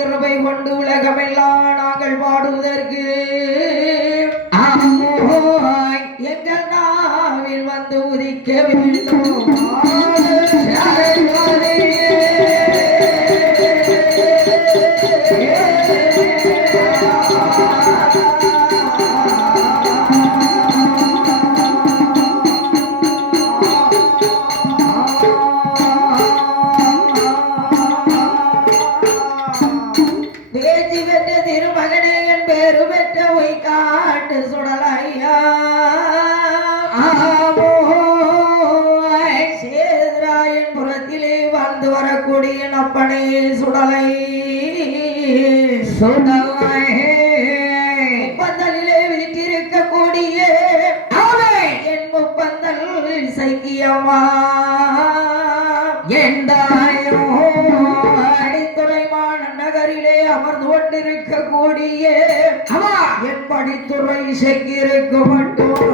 கிருபை கொண்டு உலகமெல்லாம் நாங்கள் பாடுவதற்கு. எங்கள் நாவில் வந்து உதிக்க வேண்டும். அம்மா எந்தாயோ அடித்துறைமான நகரிலே அமர்ந்து கொண்டிருக்க கொண்டிருக்கக்கூடிய என் படித்துறை செக்கிருக்க மட்டும்.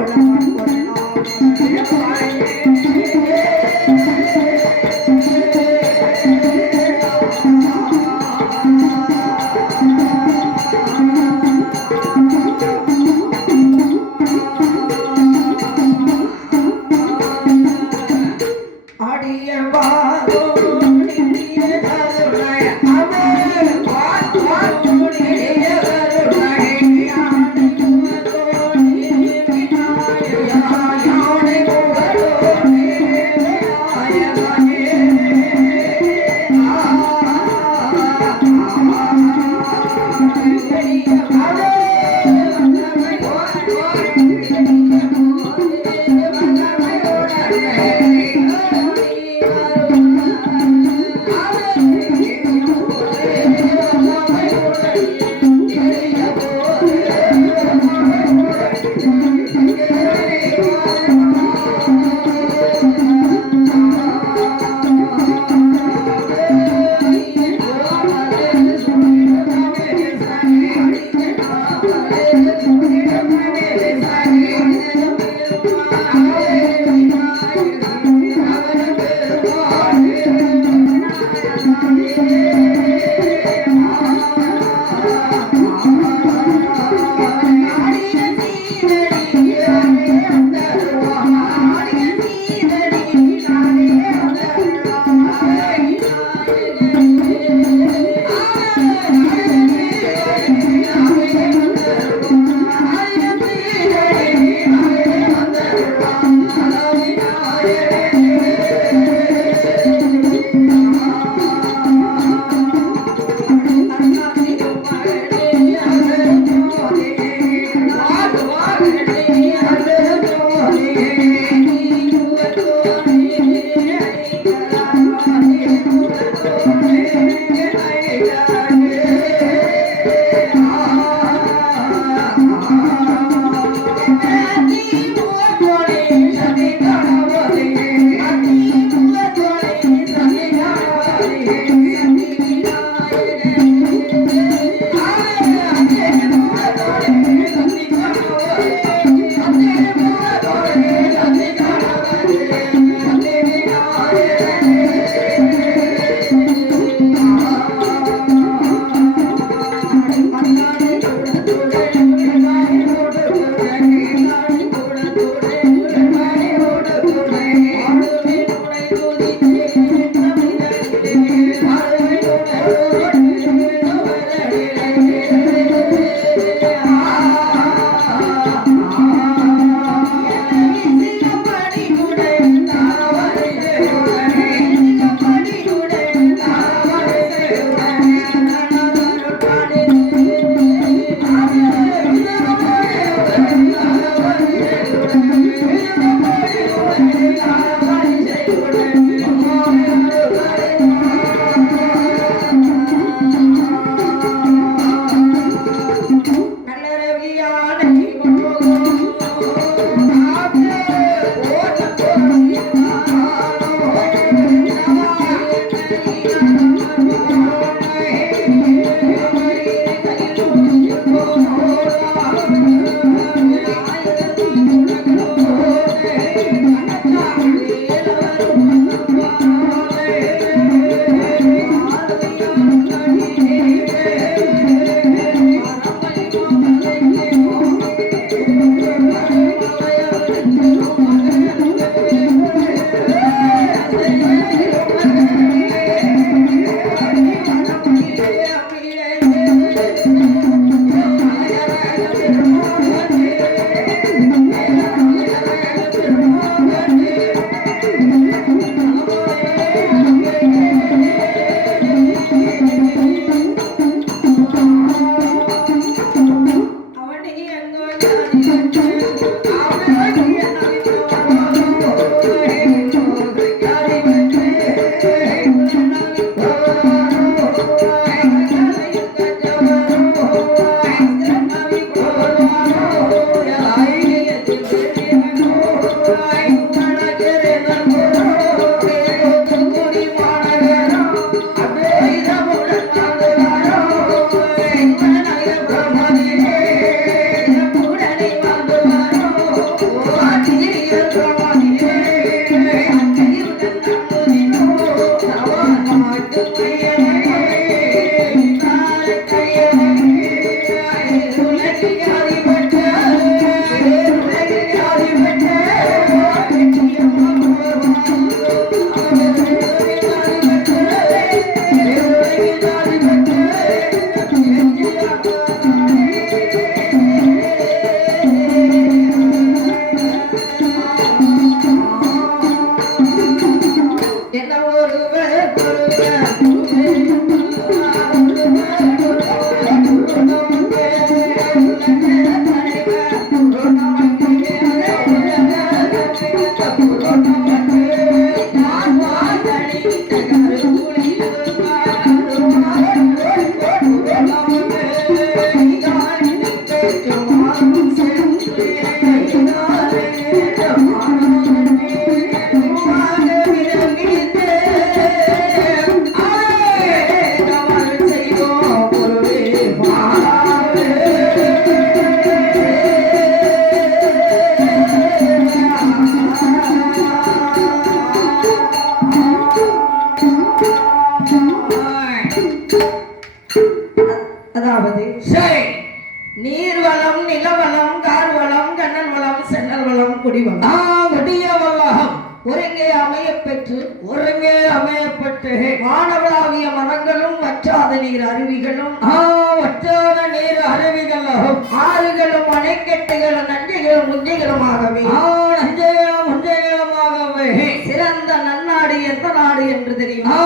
பெற்று ஒருங்கே அமையப்பட்டு வானவளாவிய மரங்களும் வற்றாத நீர் அருவிகளும் ஆ வற்றாத நீர் அருவிகளும் ஆறுகளும் அணைக்கட்டுகளும் நஞ்சைகளும் முஞ்சைகளுமாகவே ஆ நஞ்சைகளும் முஞ்சைகளுமாகவே சிறந்த நன்னாடு எந்த நாடு என்று தெரியும்? ஆ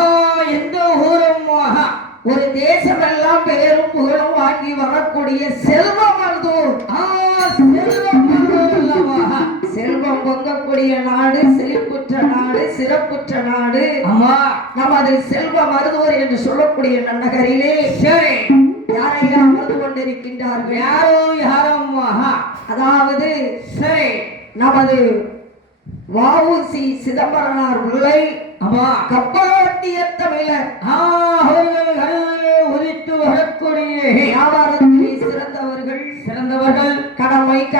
எந்த ஊரும் ஒரு தேசமெல்லாம் பெயரும் புகழும் வாங்கி வரக்கூடிய செல்வம் செல்வம் பொங்கக்கூடிய நாடு செழிப்புற்ற நாடு சிறப்புற்ற நாடு. அம்மா நமது செல்வ மருதூர் என்று சொல்லக்கூடிய நன்னகரிலே சரி. யாரையா அமர்ந்து கொண்டிருக்கின்றார்கள்? யாரோ ஆஹா. அதாவது சரி. நமது வஉசி சிதம்பரனார் பிள்ளை அம்மா கப்பலோட்டிய தமிழர். ஆ அவர்கள் கடலிலே உதித்து வரக்கூடிய வியாபாரத்திலே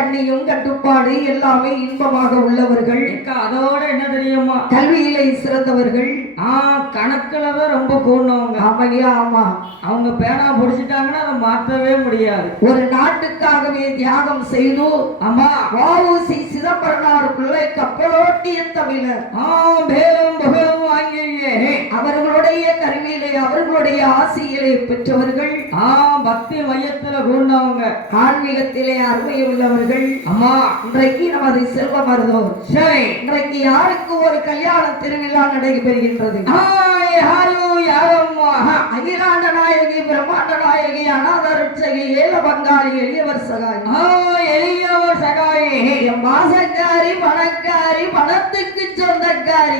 கண்ணியும் கட்டுப்பாடு எல்லாமே இன்பமாக உள்ளவர்கள். அதோட என்ன தெரியுமா? கல்வியிலே சிறந்தவர்கள். ஆ கணக்குல தான் ரொம்ப கூடவங்க ஆமையா ஆமா. அவங்க பேனா பிடிச்சிட்டாங்கன்னா அதை மாற்றவே முடியாது. ஒரு நாட்டுக்காகவே தியாகம் செய்து அம்மா வஉசி சிதம்பரனார் பிள்ளை கப்பலோட்டிய தமிழர். ஆ பேரும் புகழும் வாங்கியே அவர்களுடைய கருவியிலே அவர்களுடைய ஆசியிலே பெற்றவர்கள். ஆ பக்தி மையத்துல கூண்டவங்க. ஆன்மீகத்திலே அருமை உள்ளவர்கள். அம்மா இன்றைக்கு நமது செல்வ மருதோர் சரி. இன்றைக்கு யாருக்கு ஒரு கல்யாண திருவிழா நடைபெறுகின்றது? யாரும் ஆஹா. அகிலாண்ட நாயகி பிரம்மாண்ட நாயகி அநாதரட்சகி ஏல பங்காளி எளியவர் சகாய். எளியவர் சகாயே. மாசக்காரி பணக்காரி பணத்துக்கு சொந்தக்காரி.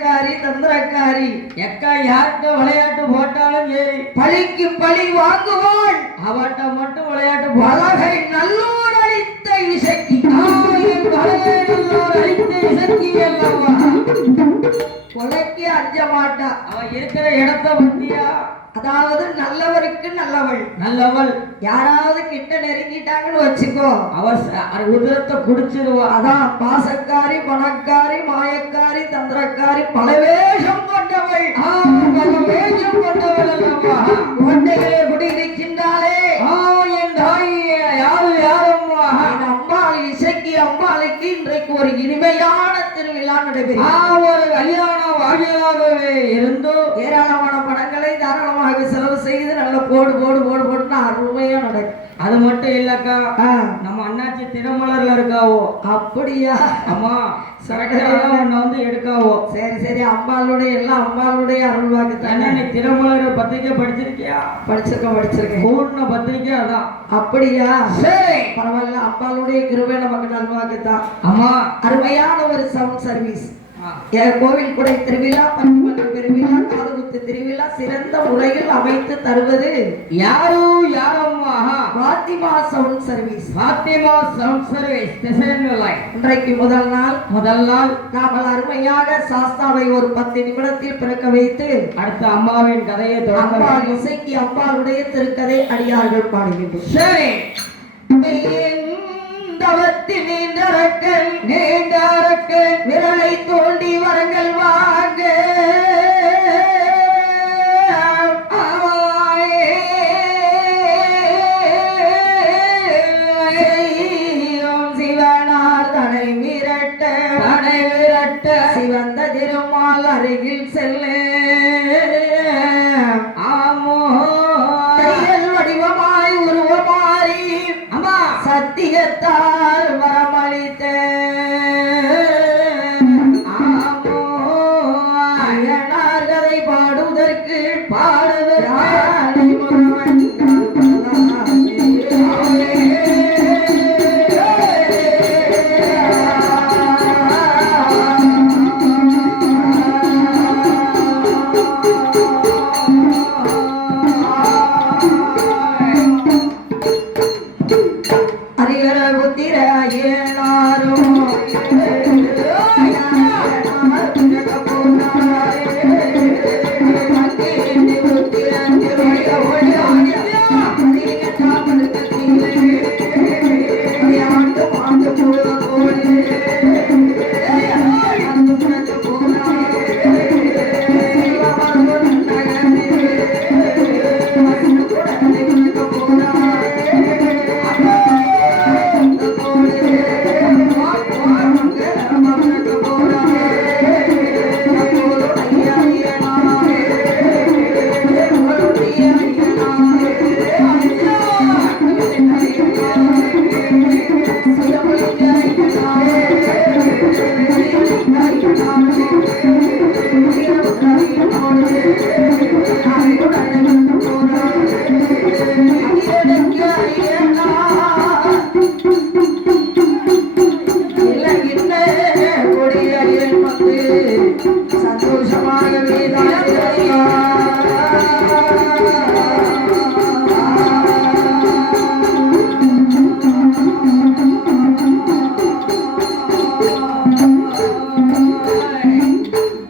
மந்திரக்காரி தந்திரக்காரி எக்கா யார்கிட்ட விளையாட்டு போட்டாலும் சரி பழிக்கு பழி வாங்குவாள். அவட்ட மட்டும் விளையாட்டு பலகை போல வலகை நல்லூர் அழித்த இசைக்கு கொலைக்கு அஞ்ச மாட்டா. அவ இருக்கிற இடத்த பத்தியா அதாவது நல்லவருக்கு நல்லவள். நல்லவள். யாராவது கிட்ட நெருங்கிட்டாங்கன்னு வச்சுக்கோ. அவ ச- அவ உதிரத்தை குடிச்சிருவா. அதான் பாசக்காரி பணக்காரி மாயக்காரி தந்திரக்காரி பல வேஷம் கொண்டவள். பல வேஷம் கொண்டவள் அல்லவா? குழந்தைகளே குடியிருக்கின்றாளே ஆ, என் தாய் யாரு யாரும் ஆஹா. என் அம்பாள் இசைக்கு அம்பாளுக்கு இன்றைக்கு ஒரு இனிமையான திருவிழா நடைபெறும் ஒரு கல்யாண வாகியாகவே இருந்தோ ஏராளமான பணங்களை தாராளமாக செலவு செய்து நல்ல போடு போடு போடு போடுன்னு அருமையா நடக்கும். அது மட்டும் இல்லக்கா நம்ம அண்ணாச்சி திருமலர்ல இருக்காவோ? அப்படியா? அம்மா சரக்கரையெல்லாம் உன்னை வந்து எடுக்காவோ? சரி சரி. அம்பாளுடைய எல்லாம் அம்பாளுடைய அருள்வாக்கு தானே நீ திருமலர் பத்திரிக்கை படிச்சிருக்கியா? படிச்சிருக்கேன் படிச்சிருக்கேன். கூடின பத்திரிக்கை அதான். அப்படியா? சரி. பரவாயில்ல. அம்பாளுடைய கிருபை நமக்கு நல்வாக்கு தான் அம்மா அருமையான ஒரு சவுண்ட் சர்வீஸ் என் கோவில் குடை திருவிழா பன்னிமன்ற பெருவிழா காதுகுத்து திருவிழா சிறந்த முறையில் அமைத்து தருவது யாரு யாரும் ஆஹா. Fathima sound service. Fathima sound service. இன்றைக்கு முதல் நாள். முதல் நாள். நாமல் அருமையாக சாஸ்தாவை ஒரு பத்து நிமிடத்தில் பிறக்க வைத்து அடுத்த அம்மாவின் கதையை தொடர்ந்து இசைக்கு அம்பாளுடைய திருக்கதை அடியார்கள் பாடுகின்றோம் சரி. தவத்தி நீண்டறக்க நீண்டறக்க விரலை தோண்டி வரங்கள் வாங்க. yeah.